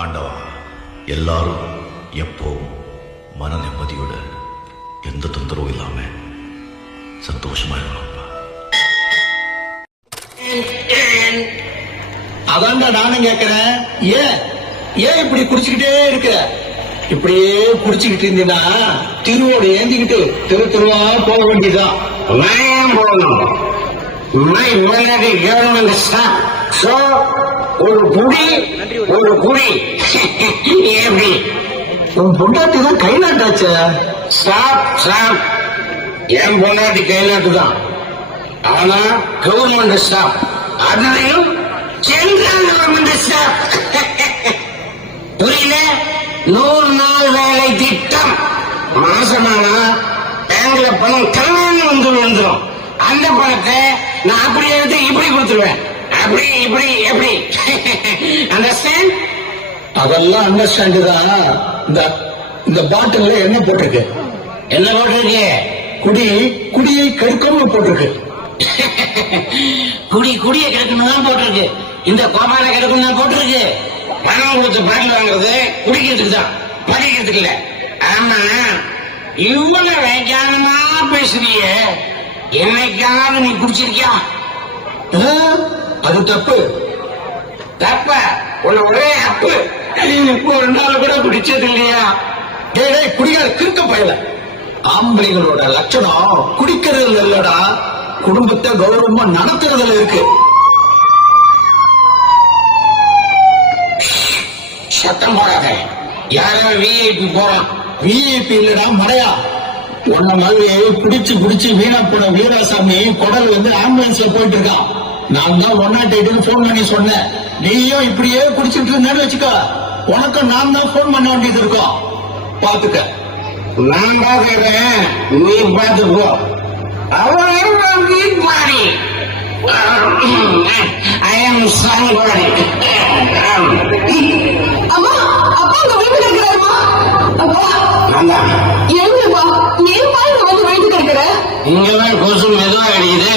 ஆண்டவா எல்லாரும் எப்போவும் மன நிம்மதியோட எந்த தொந்தரவும் இல்லாம சந்தோஷமா இருக்கணும்ப்பா. அதான்டா நானும் கேக்குறேன். ஏன் ஏன் இப்படி குடிச்சுக்கிட்டே இருக்க? இப்படியே குடிச்சுக்கிட்டு இருந்தீங்கன்னா திருவோடு ஏந்திக்கிட்டு திரு திருவா போக வேண்டியதுதான். போகணும். கவர்மெண்ட் ஸ்டாப் சோ ஒரு குடி ஒரு குடி. எப்படி உன் பொண்டாட்டி தான் கை நாட்டாச்சே ஸ்டாப் ஸ்டாப் என் பொண்டாட்டி கைநாட்டு தான் ஆனா கவர்மெண்ட் ஸ்டாப் அதுலயும் சென்ட்ரல் கவர்மெண்ட் ஸ்டாப் புரியல? நூறு நாள் வேலை திட்டம். மாசமானா பேங்க்ல பணம் கல்யாணம் வந்து விழுந்துரும். அந்த பணத்தை நான் அப்படி எடுத்து இப்படி கொடுத்துருவேன். அப்படி இப்படி எப்படி? அண்டர்ஸ்டாண்ட் அதெல்லாம் அண்டர்ஸ்டாண்டு தான். இந்த இந்த பாட்டில்ல என்ன போட்டிருக்கு. என்ன போட்டிருக்கு? குடி குடியை கெடுக்கும்னு போட்டிருக்கு. குடி குடிய கிடக்கணும் தான் போட்டிருக்கு. இந்த கோபால கிடக்கும் தான் போட்டிருக்கு. பணம் கொடுத்து பாட்டில் வாங்குறது குடிக்கிறதுக்கு தான். படிக்கிறதுக்கு இல்ல. ஆமா. இவ்வளவு வேகானமா பேசுறிய. என்னைக்காவது நீ குடிச்சிருக்கியா? அது தப்பு. தப்ப. உன்னை ஒரே அப்பு. இப்போ ஒரு நாள் கூட குடிச்சது இல்லையா? டேய் டேய் திருக்க பயல. ஆம்பளைங்களோட லட்சணம் குடிக்கிறதுல இல்லடா. குடும்பத்தை கௌரவமா நடத்துறதுல இருக்கு. சத்தம் போடாத. யாரோ விஐபி போறான். விஐபி இல்லடா மடையா. உன்ன மாதிரி குடிச்சு குடிச்சு வீணா போன வீராசாமி குடல் வந்து ஆம்புலன்ஸ்ல போயிட்டு இருக்கான். நான் தான் ஒன் நாட் எயிட்டுக்கு போன் பண்ணி சொன்னேன். நீயும் இப்படியே குடிச்சிட்டு இருந்தேன்னு வச்சுக்கோ. உனக்கும் நான் தான் போன் பண்ண வேண்டியது இருக்கும். பாத்துக்க நான் பாக்குறேன் நீ பார்த்து போ அவன் வீக் பாடி ஐ எம் பாடி அம்மா அப்பா அங்க வீட்டுல இருக்கிறாருமா? அப்பா எழுந்துப்பா நீ பாருங்க வந்து வீட்டுக்கு இருக்கிற? இங்கதான் கொசு மெதுவா அடிக்குது.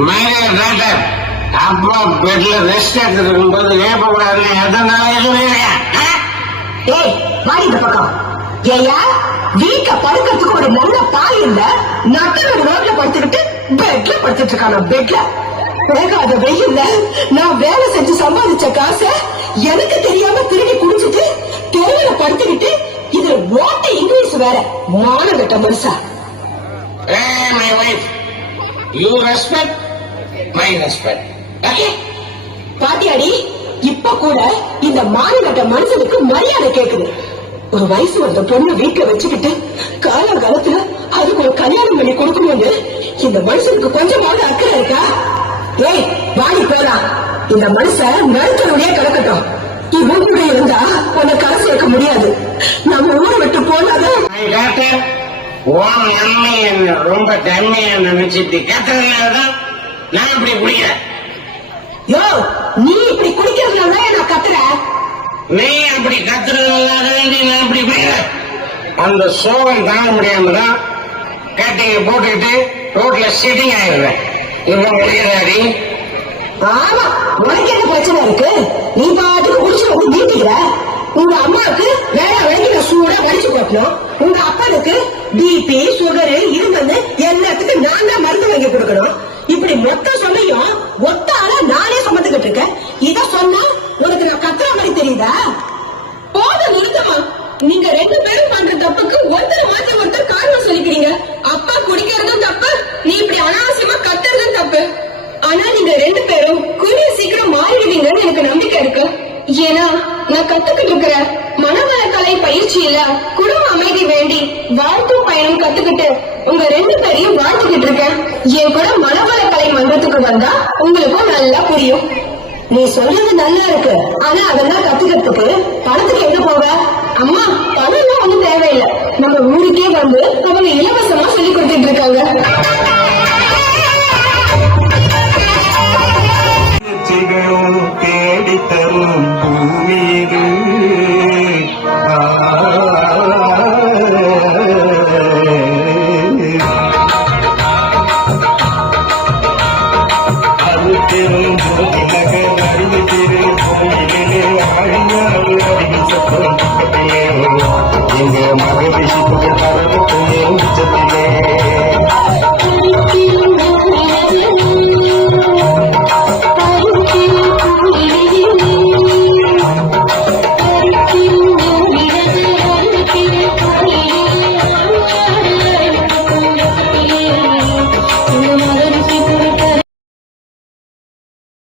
மேலே டாக்டர் அப்பா பெட்ல ரெஸ்ட் எடுத்துட்டு இருக்கும்போது ஏப்பக்கூடாதுன்னு எதனால ஏய் வாடி இந்த பக்கம். ஏயா வீட்ல படுக்கிறதுக்கு ஒரு நல்ல பாய் இல்ல. நட்டு ரோட்ல படுத்துக்கிட்டு பெட்ல படுத்துட்டு இருக்கான பெட்ல வேகாத வெயில்ல நான் வேலை செஞ்சு சம்பாதிச்ச காசை எனக்கு தெரியாம திருடி குடிச்சிட்டு தெருவுல படுத்துக்கிட்டு இதுல ஓட்ட இங்கிலீஷ் வேற மானகட்ட மனுஷா. Hey, my wife. You respect my respect. Okay? பாத்தியாடி இப்ப கூட இந்த மாநிலட்ட மனுஷனுக்கு மரியாதை கேக்குது. ஒரு வயசு வந்த பொண்ணு வீட்டுல வச்சுக்கிட்டு காலகாலத்துல அதுக்கு ஒரு கல்யாணம் பண்ணி கொடுக்கணும்னு இந்த மனுஷனுக்கு கொஞ்சமாவது அக்கறை இருக்கா? ஏய் வாடி போலாம். இந்த மனுஷன் நடுத்தருடைய கிடக்கட்டும் இவன் கூட இருந்தா உன்னை கரை சேர்க்க முடியாது. நம்ம ஊரை விட்டு போனாதான் உன் நன்மை என்ன ரொம்ப தன்மையா நினைச்சிட்டு கத்துறதுனாலதான் நான் இப்படி குடிக்கிறேன். யோ நீ இப்படி குடிக்கிறதுனால நான் கத்துறேன் நீ அப்படி கத்துறதுனால நான் இப்படி குடிக்கிறேன். அந்த சோகம் தாங்க முடியாம தான் கட்டிங்க போட்டுக்கிட்டு ரோட்ல சிட்டிங் ஆயிடுறேன் இப்ப முடிகிறாடி ஆமா உனக்கு என்ன பிரச்சனை இருக்கு? நீ பாட்டுக்கு குடிச்சு வந்து வீட்டுக்கிற. உங்க அம்மாவுக்கு சூட வடிச்சு கொட்டணும் உங்க அப்பனுக்கு பிபி சுகரு இருந்தது எல்லாத்துக்கும் நான் தான் மருந்து வாங்கி கொடுக்கணும். இப்படி மொத்த சொல்லையும் ஒத்த ஆளா நானே சுமந்துகிட்டு இருக்கேன் இத சொன்னா உனக்கு நான் கத்துற மாதிரி தெரியுதா போத நிறுத்தமா நீங்க ரெண்டு பேரும் பண்ற தப்புக்கு ஒருத்தர் மாத்தி ஒருத்தர் காரணம் சொல்லிக்கிறீங்க அப்பா குடிக்கிறதும் தப்பு நீ இப்படி அனாவசியமா கத்துறதும் தப்பு ஆனா நீங்க ரெண்டு பேரும் கூடிய சீக்கிரம் மாறிடுவீங்கன்னு எனக்கு நம்பிக்கை இருக்கு ஏன்னா நான் கத்துக்கிட்டு இருக்கிற மனவளக்கலை பயிற்சியில குடும்ப அமைதி வேண்டி வாழ்த்தும் பயணம் கத்துக்கிட்டு உங்க ரெண்டு பேரையும் வாழ்த்துக்கிட்டு இருக்கேன். என் கூட மனவளக்கலை மன்றத்துக்கு வந்தா உங்களுக்கும் நல்லா புரியும். நீ சொல்றது நல்லா இருக்கு. ஆனா அதெல்லாம் கத்துக்கிறதுக்கு பணத்துக்கு எங்க போவ? அம்மா பணம் எல்லாம் ஒண்ணும் தேவையில்லை. நம்ம ஊருக்கே வந்து அவங்க இலவசமா சொல்லி கொடுத்துட்டு இருக்காங்க.